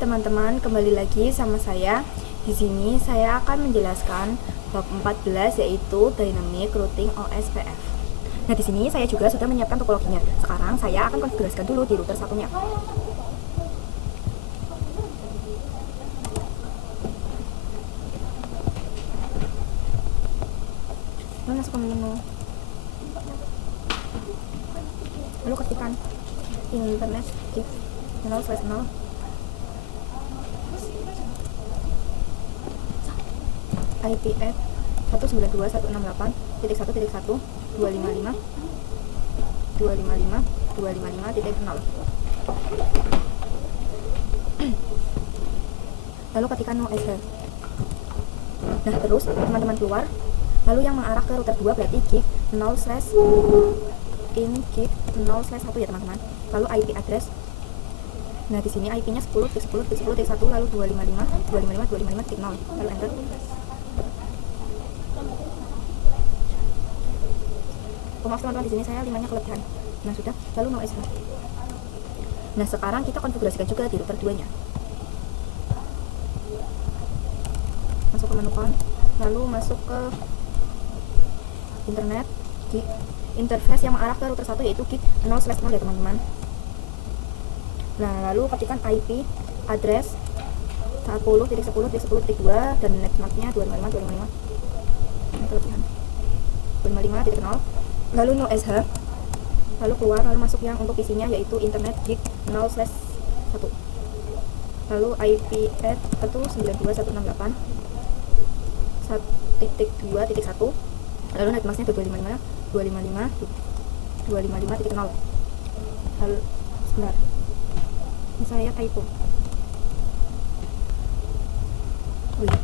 teman-teman, kembali lagi sama saya. Di sini saya akan menjelaskan bab 14 yaitu Dynamic Routing OSPF. Nah, di sini saya juga sudah menyiapkan topologinya. Sekarang saya akan konfigurasikan dulu di router satunya. Masuk ke menu. Lalu ketikkan internet gig 0/0 IPF 192.168.1.1.255.255.255.0. Lalu ketikkan no SH. Nah, terus teman-teman keluar. Lalu yang mengarah ke router 2 berarti gig 0/in gig 0/1 ya teman-teman. Lalu IP address. Nah, di sini IP-nya 10.10.10.1 lalu 255.255.255.0. Lalu enter. Oh, maaf teman-teman, di sini saya 5-nya kelebihan. Nah, sudah. Lalu no SH. Nah, sekarang kita konfigurasikan juga di router 2-nya. Masuk ke menu kon, lalu masuk ke internet gig interface yang mengarah ke router 1 yaitu gig 0/0 ya teman-teman. Nah, lalu ketikkan IP address 10.10.10.2 dan netmarknya 255.255.0. Lalu no SH. Lalu keluar, lalu masuk yang untuk isinya yaitu internet gig 0/1. Lalu IP add itu 92.168.1.2.1. Lalu netmasknya 255.255.255.0. Lalu sebentar, ini saya typo. Oh iya,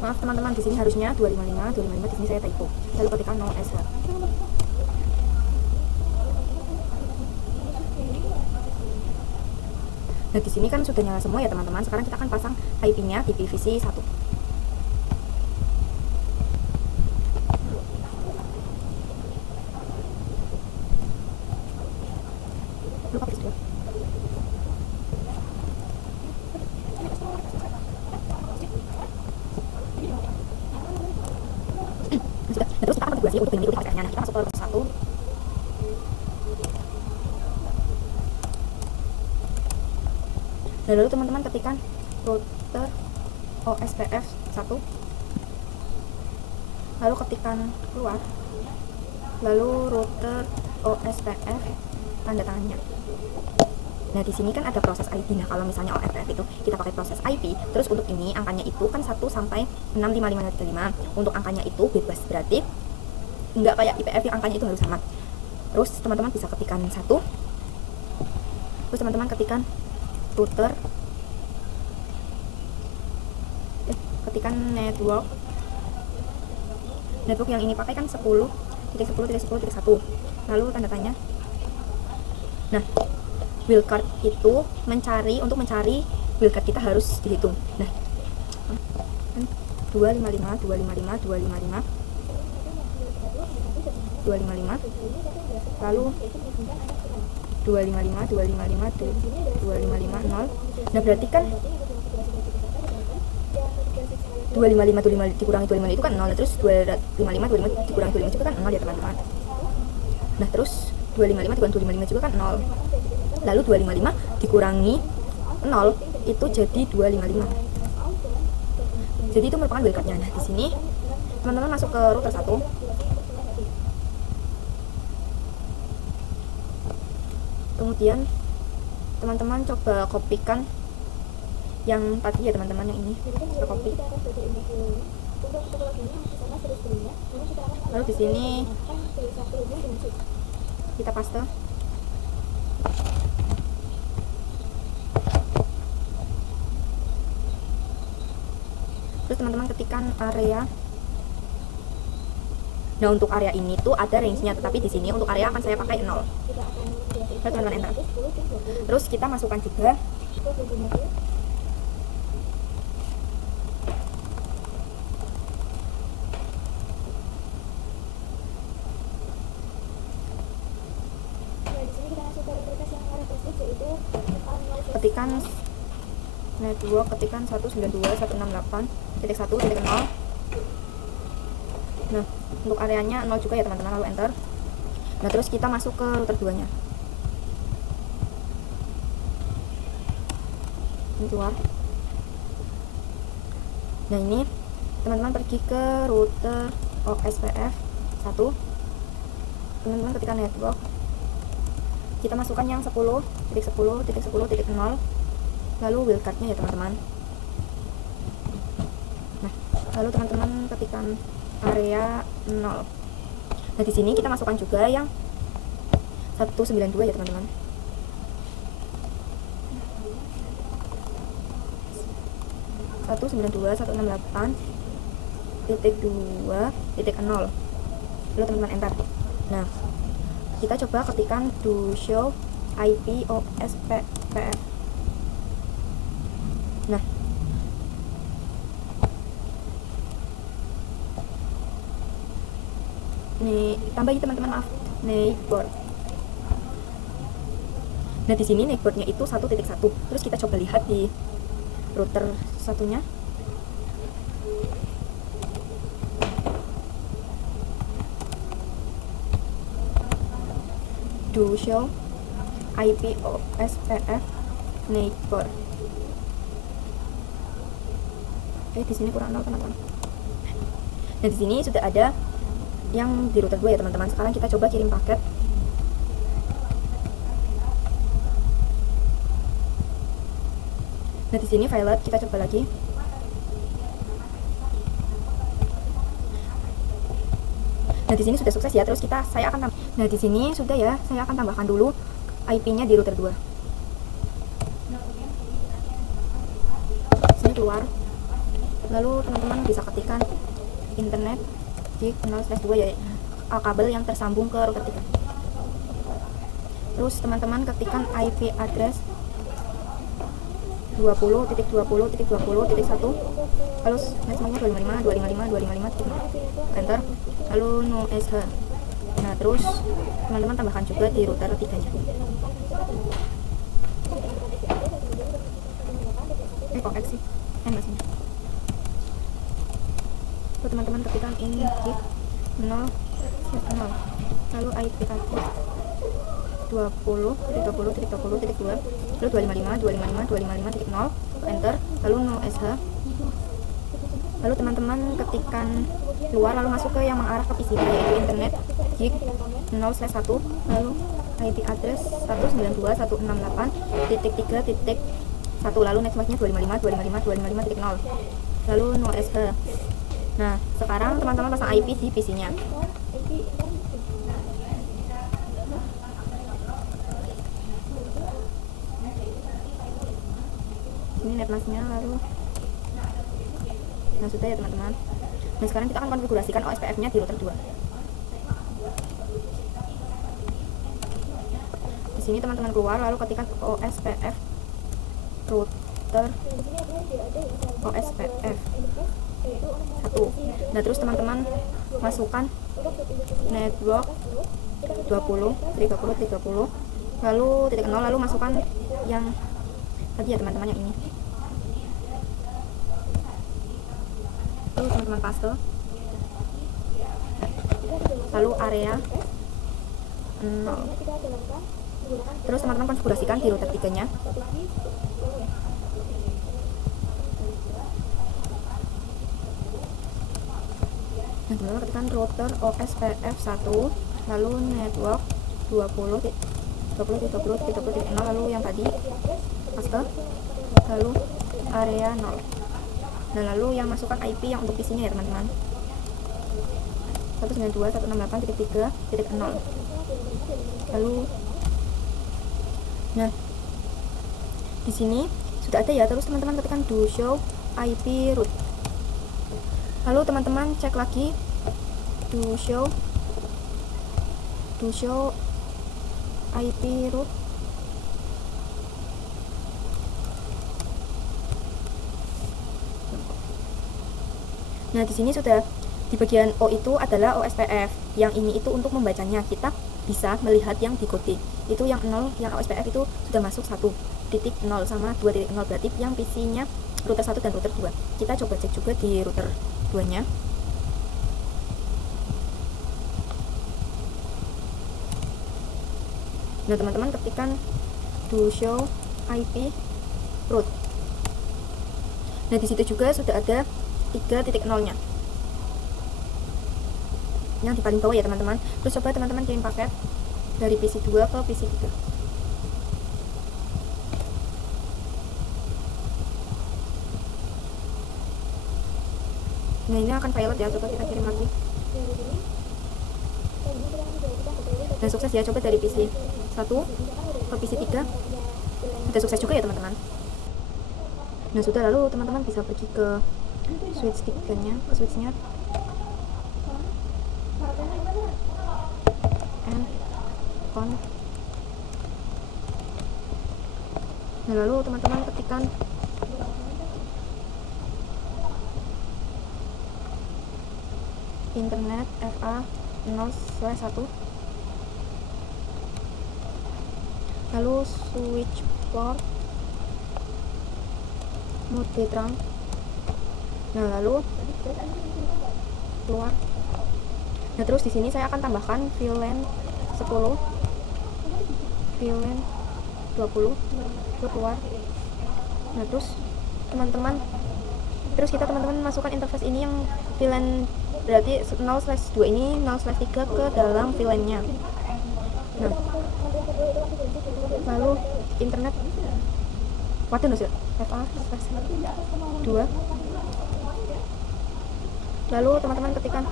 maaf teman-teman, di sini harusnya 255, di sini saya typo. Lalu ketikkan no SH. Nah, di sini kan sudah nyala semua ya teman-teman. Sekarang kita akan pasang IP-nya di PVC 1. Lupa PVC 2. Sudah. Nah, terus kita akan konfigurasi untuk dynamic routing OSPF-nya. Nah, kita masuk ke router 1. Lalu teman-teman ketikkan router OSPF 1. Lalu ketikkan keluar. Lalu router OSPF tanda tangannya. Nah, di sini kan ada proses IP. Nah, kalau misalnya OSPF itu kita pakai proses IP, terus untuk ini angkanya itu kan 1 sampai 65535. Untuk angkanya itu bebas, berarti enggak kayak IPF yang angkanya itu harus sama. Terus teman-teman bisa ketikkan 1. Terus teman-teman ketikkan router, ketikkan network yang ini pakai kan 10.10.10.1. lalu tanda tanya. Nah, wildcard itu untuk mencari wildcard kita harus dihitung. Nah, 255 lalu 255 nah berarti kan 255 dikurangi 255 itu kan 0, terus 255 dikurangi 255 juga kan 0 ya teman-teman. Nah, terus 255 dikurangi 255 juga kan 0, lalu 255 dikurangi 0 itu jadi 255, jadi itu merupakan wildcardnya. Nah, di sini teman-teman masuk ke router 1. Kemudian teman-teman coba kopikan yang tadi ya teman-teman, yang ini kita copy. Lalu di sini kita paste. Terus teman-teman ketikkan area. Nah, untuk area ini tuh ada range-nya, tetapi di sini untuk area akan saya pakai 0. Terus teman-teman enter. Terus kita masukkan juga ketikkan network, ketikan 192.168.1.0. Nah, untuk areanya 0 juga ya teman-teman, lalu enter. Nah, terus kita masuk ke router 2 nya. Ini keluar. Nah, ini teman-teman pergi ke router OSPF 1. Teman-teman ketikkan network, kita masukkan yang 10.10.10.0, lalu wildcardnya ya teman-teman. Nah, lalu teman-teman ketikkan area 0. Nah, di sini kita masukkan juga yang 192 ya teman-teman. Satu 192.168.2.0. Lalu teman-teman enter. Nah, kita coba ketikkan do show IP OSPF. Nah, nih tambahin teman-teman, maaf, neighbor. Nah, di sini neighbornya itu 1.1. Terus kita coba lihat di router satunya. Do show IP OSPF neighbor. Di sini kurang 0 teman-teman. Nah, di sini sudah ada yang di router 2 ya teman-teman. Sekarang kita coba kirim paket. Nah, di sini violet, kita coba lagi. Nah, di sini sudah sukses ya. Terus saya akan nah, di sini sudah ya. Saya akan tambahkan dulu IP-nya di router 2. Sini keluar. Lalu teman-teman bisa ketikkan internet di 0/2 ya, kabel yang tersambung ke router 3. Terus teman-teman ketikkan IP address 20.20.20.1, lalu networknya 255.255.255, enter, lalu no sh. Nah, terus teman-teman tambahkan juga di router 3 nya. Kok X sih? Masih. Lalu teman-teman ketikkan ini gig 0/0, lalu IP address 20.20.20.2, lalu 255.255.255.0, enter, lalu no sh. Lalu teman-teman ketikkan keluar, lalu masuk ke yang mengarah ke PC, yaitu internet gig 0/1, lalu IP address 192.168.3.1, lalu networknya 255.255.255.0, lalu no sh. Nah, sekarang teman-teman pasang IP di PC nya. Ini netmasknya, lalu nah sudah ya teman-teman. Nah, sekarang kita akan konfigurasikan OSPF nya di router 2. Di sini teman-teman keluar, lalu ketikkan OSPF router OSPF 1. Nah, terus teman-teman masukkan network 20.30.30, lalu titik 0, lalu masukkan yang tadi ya teman-teman, yang ini. Lalu teman-teman paste, lalu area 0. Terus teman-teman konfigurasikan di router 3 nya. Nah, teman-teman ketikkan router OSPF 1, lalu network 20.30.30.0, lalu yang tadi paste, lalu area 0. Nah, lalu yang masukkan IP yang untuk PC nya ya teman-teman, 192.168.3.0. Lalu nah, di sini sudah ada ya. Terus teman-teman ketikkan do show IP root, lalu teman-teman cek lagi do show IP root. Nah, di sini sudah di bagian O itu adalah OSPF, yang ini itu untuk membacanya. Kita bisa melihat yang decoding itu yang 0, yang OSPF itu sudah masuk 1. 2.0 sama 2.0 berarti yang PC-nya router 1 dan router 2. Kita coba cek juga di router 2-nya. Nah, teman-teman ketikkan do show IP root. Nah, di situ juga sudah ada 3.0-nya. Yang di paling bawah ya, teman-teman. Terus coba teman-teman kirim paket dari PC 2 ke PC 3. Nah, ini akan violet ya, coba kita kirim lagi. Dan sukses ya, coba dari PC 1 ke PC 3. Sudah sukses juga ya, teman-teman. Nah, sudah, lalu teman-teman bisa pergi ke switch 3-nya, ke switch-nya. And on. Nah, lalu teman-teman ketikkan internet FA 0/1, lalu switch port mode trunk. Nah, lalu keluar. Nah, terus di sini saya akan tambahkan VLAN 10, VLAN 20, keluar. Nah, terus kita masukkan interface ini yang VLAN berarti 0/2 ini 0/3 ke dalam VLAN-nya. Nah, lalu internet waduh no FA/2. Lalu teman-teman ketikkan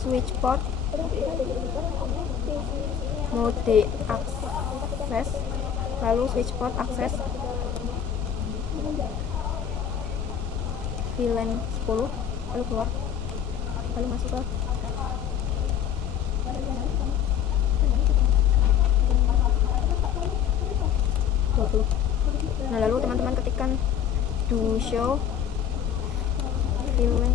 switch port mode access, lalu switch port access VLAN 10, lalu keluar, lalu masuk ke Nah, lalu teman-teman ketikkan do show VLAN.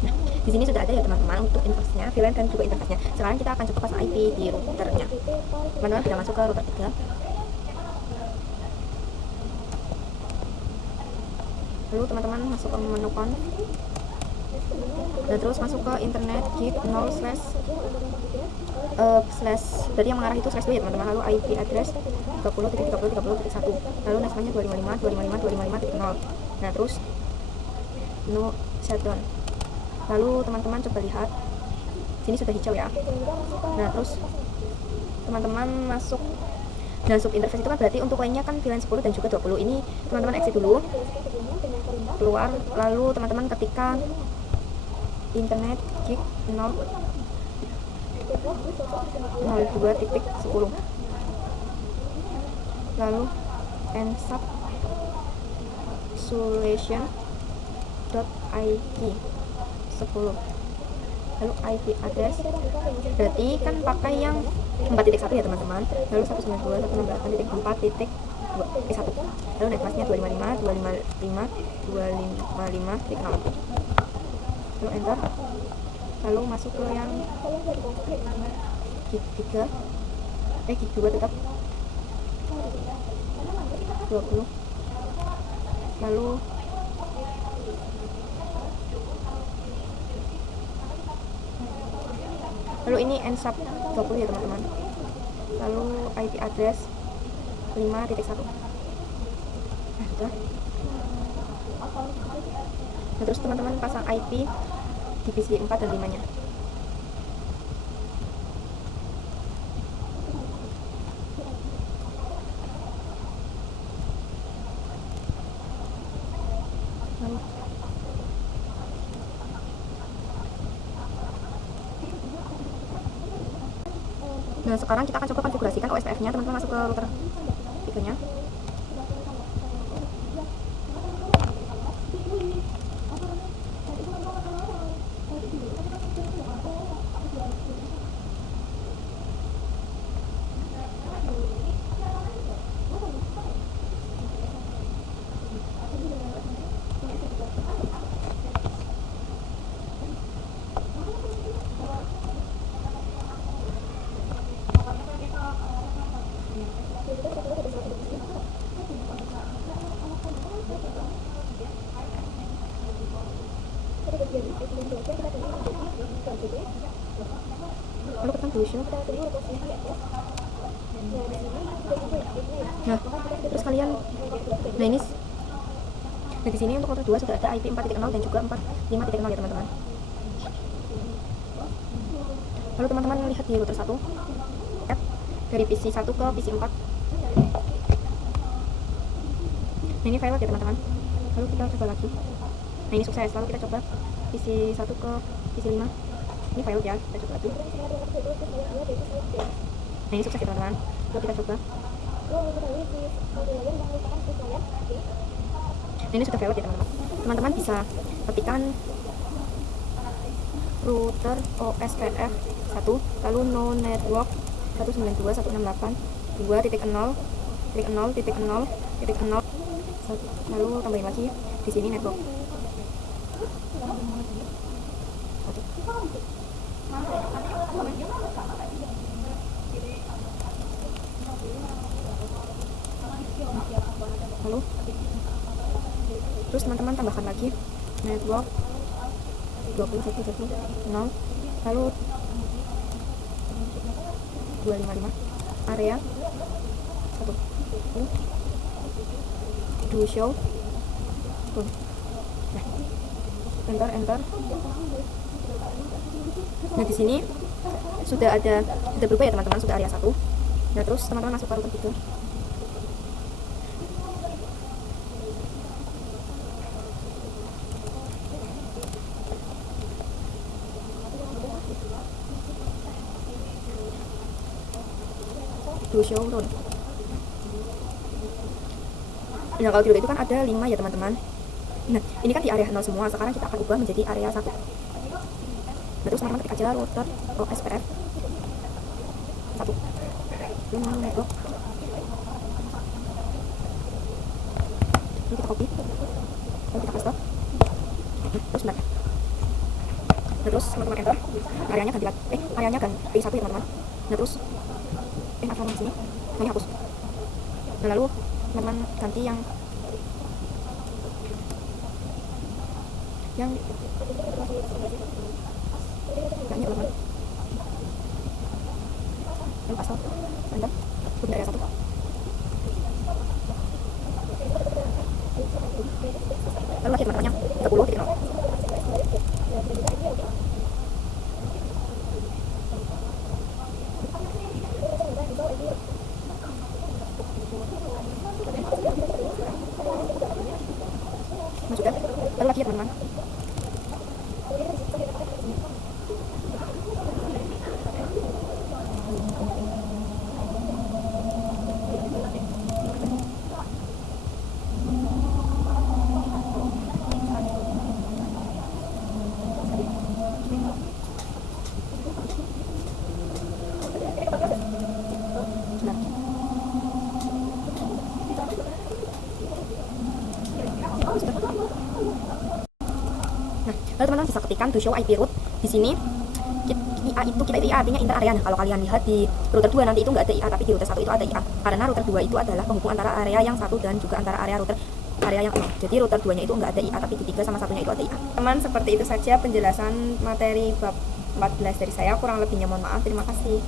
Nah, di sini sudah ada ya teman-teman untuk interface-nya, VLAN dan juga interface-nya. Sekarang kita akan coba pasang IP di routernya. Teman-teman bisa masuk ke router 3. Lalu teman-teman masuk ke menu conf. Dan terus masuk ke internet gig 0/ berarti yang mengarah itu /2 ya teman-teman. Lalu IP address 30.30.30.1, lalu NASMA-nya 255.255.255.0. Nah, terus no shutdown. Lalu teman-teman coba lihat sini sudah hijau ya. Nah, terus teman-teman masuk. Nah, sub interface itu kan berarti untuk lainnya kan VLAN 10 dan juga 20. Ini teman-teman exit dulu, keluar, lalu teman-teman ketikkan internet gig 0.02.10, lalu encapsulation.id 10, lalu IP address berarti kan pakai yang 4.1 ya teman-teman, lalu 192.168.4.1, lalu netmasknya 255.255.255.0, lalu enter, lalu masuk ke yang gig 3 gig 2 tetap 20, lalu ini ensap 20 ya teman-teman, lalu IP address 5.1. Nah, sudah. Nah, terus teman-teman pasang IP di PC 4 dan 5 nya. Nah, sekarang kita akan coba konfigurasikan OSPF-nya. Teman-teman masuk ke router 3-nya. Lalu kita do show. Nah, terus kalian, nah ini, nah di sini untuk router 2 sudah ada IP 4.0 dan juga 4.5.0 ya teman-teman. Lalu teman-teman lihat di router 1 dari PC 1 ke PC 4. Nah ini file ya teman-teman. Lalu kita coba lagi. Nah ini sukses. Lalu kita coba PC 1 ke PC 5. Ini file ya, kita coba lagi. Nah ini sukses ya teman-teman. Lalu kita coba. Nah, ini sudah file ya teman-teman. Teman-teman bisa ketikkan router OSPF 1 lalu no network 192.168.2.0.0.0 lalu tambahin lagi di sini network. Lalu terus teman-teman tambahkan lagi network 21.0 lalu 255 area 1 do show. Nah, enter. Nah di sini sudah berubah ya teman-teman, sudah area 1. Nah terus teman-teman masuk ke router 3. Do show run. Nah kalau di router itu kan ada 5 ya teman-teman. Nah ini kan di area 0 semua, sekarang kita akan ubah menjadi area 1. Nah terus teman-teman ketik aja router OSPF 1 lalu network, ini kita copy lalu kita paste, terus benar. Nah terus teman-teman enter, areanya ganti 1 ya teman-teman. Nah terus maaf sini ini hapus. Nah lalu teman-teman ganti yang banyak teman-teman. Lalu paste, enter, udah area 1. Lalu lagi teman-temannya 30.0. Nah sudah, lalu lagi ya teman-teman. Lalu teman-teman bisa ketikkan to show IP root di sini. IA itu kita itu IA artinya inter area. Nah, kalau kalian lihat di router 2 nanti itu nggak ada IA, tapi di router 1 itu ada IA. Karena router 2 itu adalah penghubung antara area yang 1 dan juga antara area yang 0. Jadi router 2-nya itu nggak ada IA, tapi di 3 sama 1-nya itu ada IA. Teman, seperti itu saja penjelasan materi bab 14 dari saya. Kurang lebihnya mohon maaf. Terima kasih.